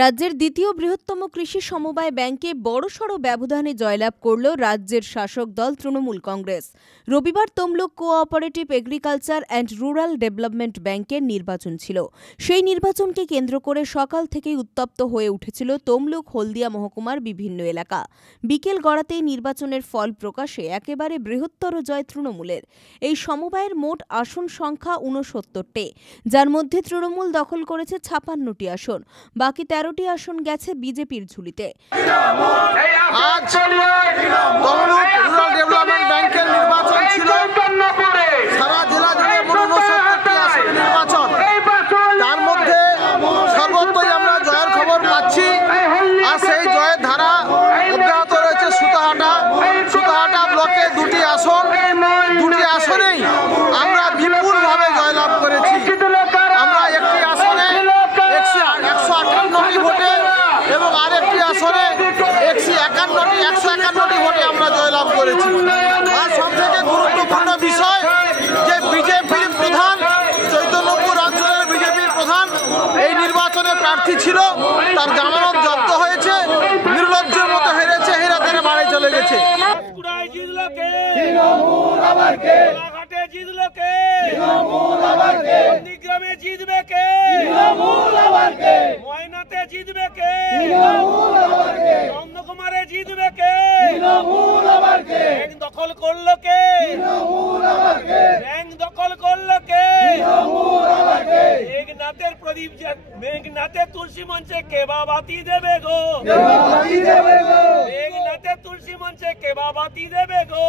রাজ্যের দ্বিতীয় বৃহত্তম কৃষি সমবায় ব্যাংকে বড়সড় ব্যবধানে জয়লাভ করল রাজ্যের শাসক দল তৃণমূল কংগ্রেস। রবিবার Tamluk cooperative agriculture and rural development ব্যাংকের নির্বাচন ছিল। সেই নির্বাচনকে কেন্দ্র করে সকাল থেকেই উত্তপ্ত হয়ে উঠেছিল তমলুক হলদিয়া মহকুমার বিভিন্ন এলাকা। বিকেল গড়াতেই নির্বাচনের ফল প্রকাশে একেবারে বৃহত্তর জয় তৃণমূলের। এই সমবায়ের মোট আসন সংখ্যা ৬৯টি, যার মধ্যে তৃণমূল দখল করেছে ৫৬টি আসন, বাকি ১৩টি আসন গেছে বিজেপির ঝুলিতে। আজ তমলুক রুরাল ডেভেলপমেন্ট ব্যাংকের নির্বাচন ছিল। সারা জেলা জুড়ে ৬৯টি আসনের নির্বাচন। তার মধ্যে সর্বত্রই আমরা জয়ের খবর পাচ্ছি। আর সেই জয়ের ধারা অব্যাহত রয়েছে সুতাহাটা ব্লকে দুটি আসনেই আমরা বিপুলভাবে জয়লাভ করেছি। আমরা একটি আসনে ১৫৮টি ভোটে এবং আরেকটি আসনে ১৫১টি ভোটে আমরা জয়লাভ করেছি। আর সবথেকে গুরুত্বপূর্ণ বিষয় যে বিজেপির প্রধান চৈতন্যপুর অঞ্চলের বিজেপির প্রধান এই নির্বাচনে প্রার্থী ছিল, তার জামানত জব্দ হয়েছে। নির্লজ্জের মতো হেরেছে, হেরে বাড়ি চলে গেছে। দখল করলো কে? মেঘনাথের প্রদীপ, মেঘনাথের তুলসী মঞ্চে কে বাবাতি দেবে গো? মেঘনাথের তুলসী মঞ্চে কে বাবাতি দেবে গো?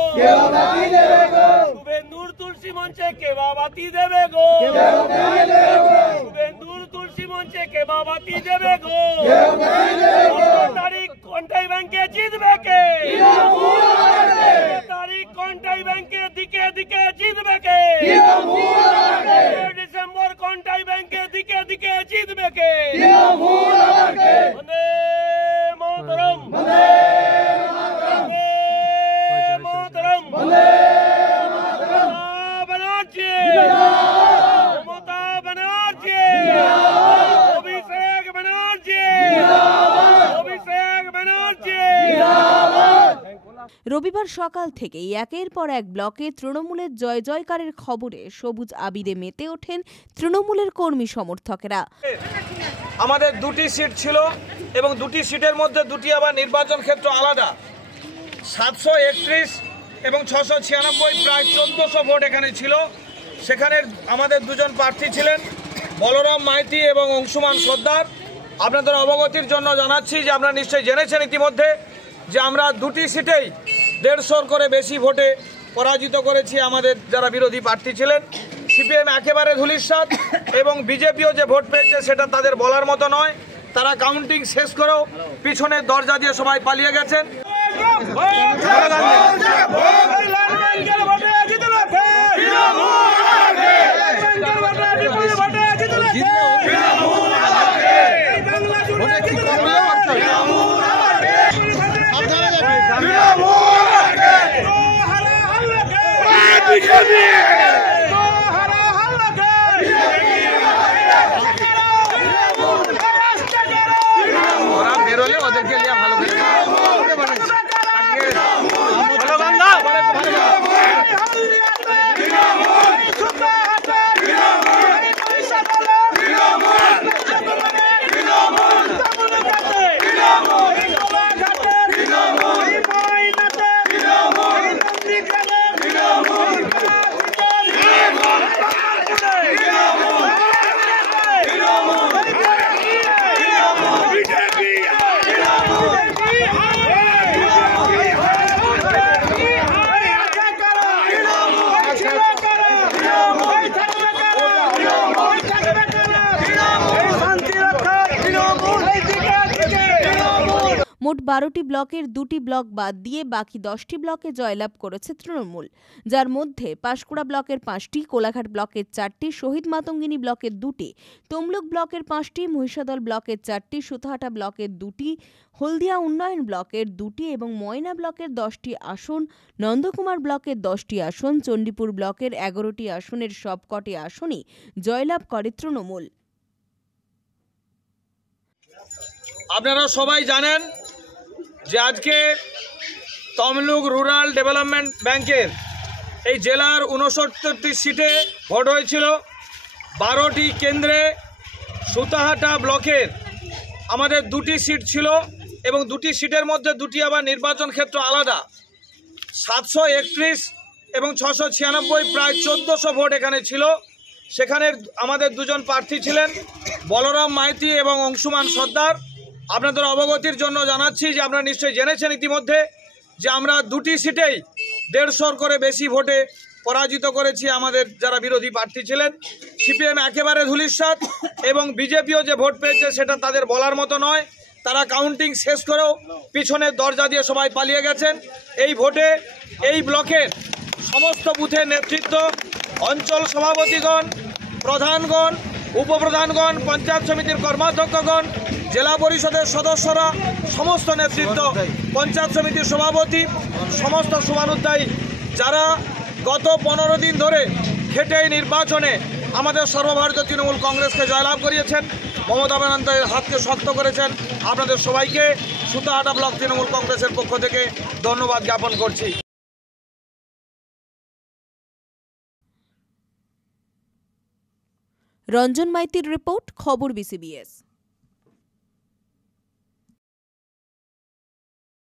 শুভেন্দুর তুলসী মঞ্চে কে বাবাতি দেবে গো? শুভেন্দুর তুলসী মঞ্চে কে বাবাতি দেবে গো? তারিখ কোনটাই ব্যাংকে জিতবে কে? তারিখ কোনটাই ব্যাংকের দিকে দিকে জিতবে কে? ডিসেম্বর কোনটাই ব্যাংকের দিকে দিকে জিতবে কে? বন্দে মাতরম, বন্দে মাতরম, বন্দে মাতরম। ব্যানার্জি, মমতা ব্যানার্জি, অভিষেক ব্যানার্জি, অভিষেক ব্যানার্জি। রবিবার সকাল থেকেই একের পর এক ব্লকে তৃণমূলের জয় জয়কারের খবরে সবুজ আবিরে মেতে ওঠেন তৃণমূলের কর্মী সমর্থকেরা। আমাদের দুটি সিট ছিল এবং দুটি সিটের মধ্যে দুটি আবার নির্বাচন ক্ষেত্র আলাদা। ৭৩১ এবং ৬৯৬, প্রায় ১৪০০ ভোট এখানে ছিল। সেখানে আমাদের দুজন প্রার্থী ছিলেন, বলরাম মাইতি এবং অংশুমান সর্দার। আপনাদের অবগতির জন্য জানাচ্ছি যে আপনারা নিশ্চয়ই জেনেছেন ইতিমধ্যে যে আমরা দুটি সিটেই ১৫০ করে বেশি ভোটে পরাজিত করেছি আমাদের যারা বিরোধী প্রার্থী ছিলেন। সিপিএম একেবারে ধূলিসাৎ এবং বিজেপিও যে ভোট পেয়েছে সেটা তাদের বলার মতো নয়। তারা কাউন্টিং শেষ করেও পিছনের দরজা দিয়ে সবাই পালিয়ে গেছেন। ওরা বেরোলে ওদেরকে নিয়ে ভালো করে মোট ১২টি ব্লকের ২টি ব্লক বাদ দিয়ে বাকি ১০টি ব্লকে জয়লাভ করেছে তৃণমূল, যার মধ্যে পাঁশকুড়া ব্লকের ৫টি, কোলাঘাট ব্লকের ৪টি, শহীদ মাতঙ্গিনী ব্লকের ২টি, তমলুক ব্লকের ৫টি, মহিষাদল ব্লকের ৪টি, সুতাহাটা ব্লকের ২টি, হলদিয়া উন্নয়ন ব্লকের ২টি এবং ময়না ব্লকের ১০টি আসন, নন্দকুমার ব্লকের ১০টি আসন, চণ্ডীপুর ব্লকের ১১টি আসনের সবকটি আসনই জয়লাভ করে তৃণমূল। আপনারা সবাই জানেন যে আজকে তমলুক রুরাল ডেভেলপমেন্ট ব্যাংকের এই জেলার 69টি সিটে ভোট হয়েছিল। 12টি কেন্দ্রে সুতাহাটা ব্লকের আমাদের 2টি সিট ছিল এবং 2টি সিটের মধ্যে 2টি আবার নির্বাচন ক্ষেত্র আলাদা। 731 এবং 696 প্রায় 1400 ভোট এখানে ছিল। সেখানে আমাদের দুজন প্রার্থী ছিলেন বলরাম মাইতি এবং অংশুমান সর্দার। আপনাদের অবগতির জন্য জানাচ্ছি যে আপনারা নিশ্চয়ই জেনেছেন ইতিমধ্যে যে আমরা 2টি সিটেই 150 করে বেশি ভোটে পরাজিত করেছি আমাদের যারা বিরোধী প্রার্থী ছিলেন। সিপিএম একেবারে ধূলিসাৎ এবং বিজেপিও যে ভোট পেয়েছে সেটা তাদের বলার মতো নয়। তারা কাউন্টিং শেষ করেও পিছনের দরজা দিয়ে সবাই পালিয়ে গেছেন। এই ভোটে এই ব্লকের সমস্ত বুথের নেতৃত্ব, অঞ্চল সভাপতিগণ, প্রধানগণ, উপপ্রধানগণ, পঞ্চায়েত সমিতির কর্মাধ্যক্ষগণ, জেলা পরিষদের সদস্যরা, সমস্ত নেতৃত্ব, পঞ্চায়েত সমিতির সভাপতি, সমস্ত শুভানুধ্যায়ী যারা গত 15 দিন ধরে খেটে এই নির্বাচনে আমাদের সর্বভারতীয় তৃণমূল কংগ্রেসকে জয়লাভ করিয়েছেন, মমতা ব্যানার্জির হাতকে শক্ত করেছেন, আপনাদের সবাইকে সুতাহাটা ব্লক তৃণমূল কংগ্রেসের পক্ষ থেকে ধন্যবাদ জ্ঞাপন করছি। রঞ্জন মাইতির রিপোর্ট, খবর BCBS।